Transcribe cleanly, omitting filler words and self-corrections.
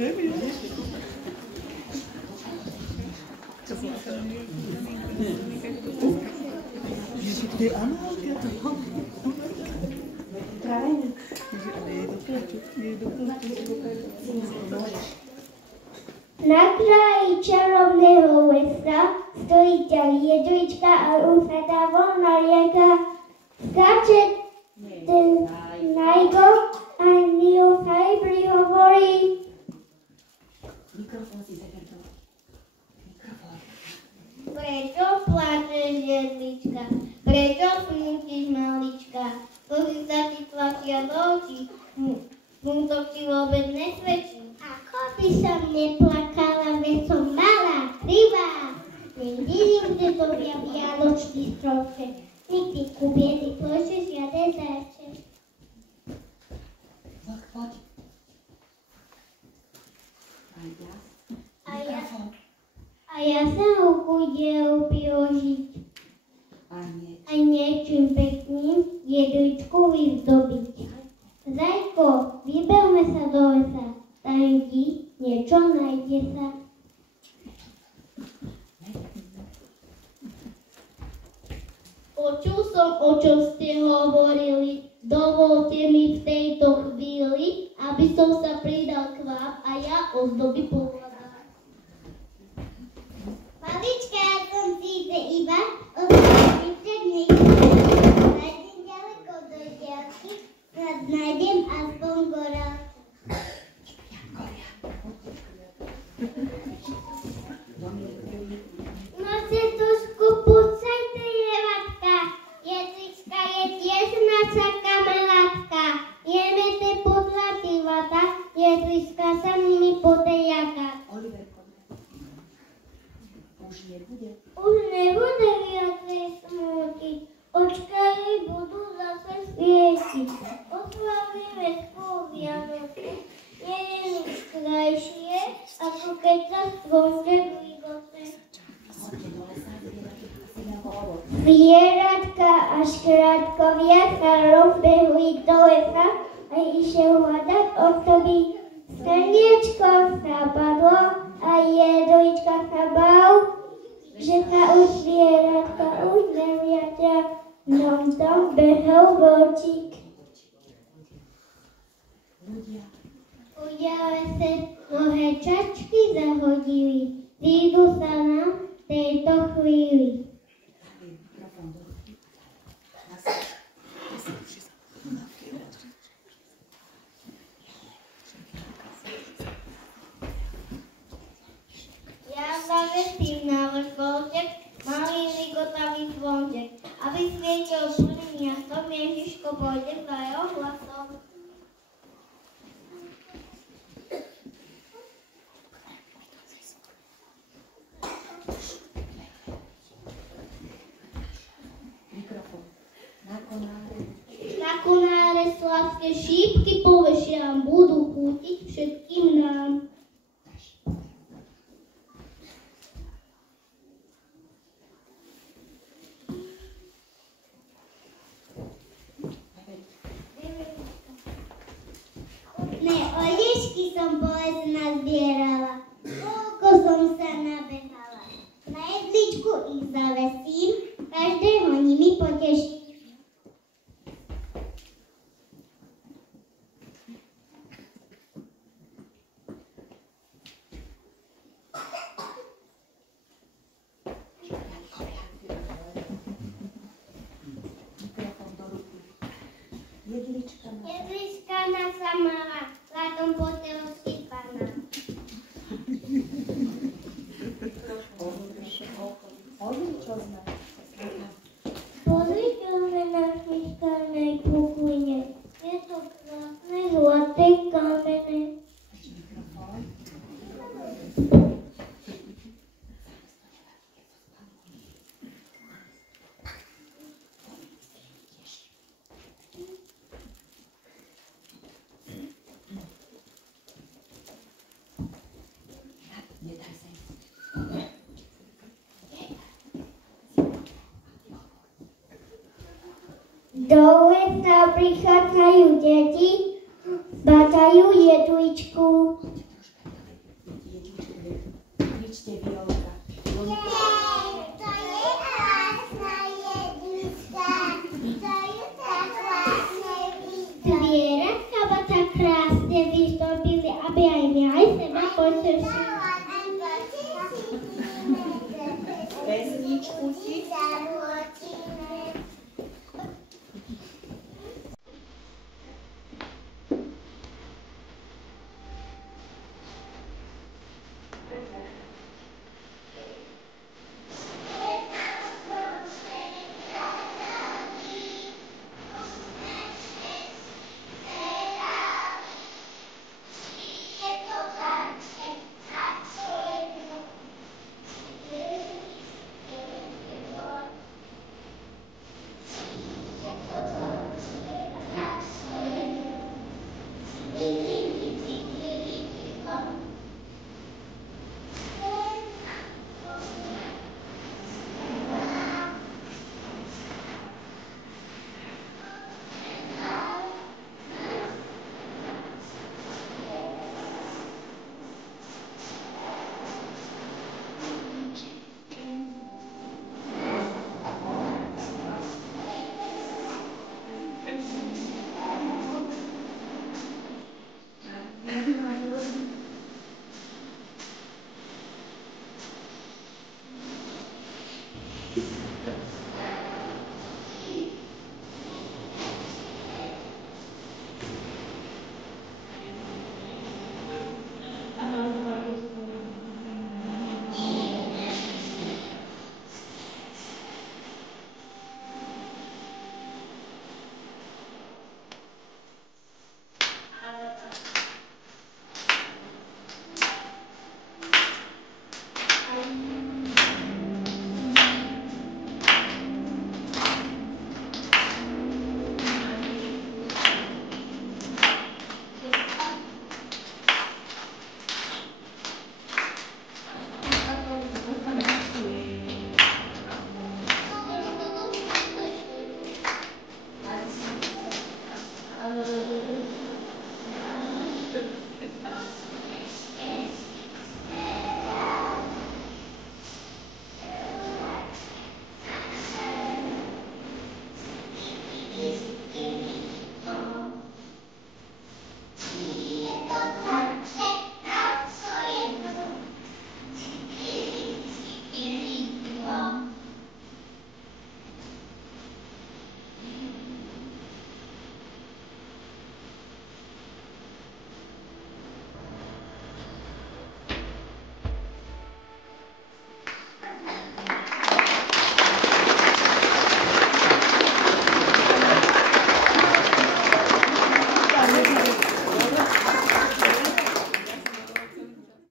Na kraji čarovného lesa stojí ťa jedlička a usadá voľná rieka. Skáče Najgo a Nil sa jej prihovorí. Prečo plačeš, jedlička? Prečo smútiš, malička? Slzy sa ti tlačia do očí. Smutok ti vôbec nesvedčí. Ako by som neplakala, veď som malá, krivá. Nevidím, že to ja vianočný stromček. Nikdy ku biedy ploše žiaden zajček. Poď. A ja sa ruku idem priložiť. A niečím pekným jedličku vyzdobiť. Zajko, vyberme sa do lesa. Tam ti niečo nájde sa. Počul som, o čom ste hovorili. Dovolte mi v tejto chvíli, aby som sa pridal k vám a ja ozdoby pokladám. Malička, ja som síce iba ozdoby predmýšľam. Nájdem ďaleko do diaľky, snad nájdem aspoň gorálku. No cetušku, pucajte jevatka, jedlička je tiež naša kamarátka. Jeme te podlaty vata, jedlička sa nimi podejaká. Už nebude viacej smútiť, očka jej budú zase svietiť. Oslavíme spolu Vianoce, nie je nič krajšie, ako keď sa stromček vygoce. Zvieratka a škrátkovia sa rozbehli do lesa a išiel hľadať ozdoby. Slniečko sa padlo a jedlička sa bál, že sa už zvieratka už neviatia. Tam behol vlčík. Ľudia lese mnohé čačky zahodili. Zídu sa nám v tejto chvíli. Ja zavesím na vrcholček malý ligotavý zvonček, aby svietil plným jastom, Ježiško pôjde za jeho hlasom. Na konáre sladké šípky povešiam, budú chutiť všetkým nám. Oliešky som po lese nazbierala, koľko som sa nabehala. Na jedličku ich zavesím, každého nimi poteším. Jedlička naša malá, látom po telo sypaná. Pozri, čo sme našli v skalnej kukline. Je to krásne zlaté kamene. Do lesa prichádzajú deti, bátajú jedličku. ste, Violka? To je krásna jedlička, to ju tak krásne víta. Zvieratka ma tak krásne vyštopili, aby aj mňa aj seba potešili. Pesničku ti? Ja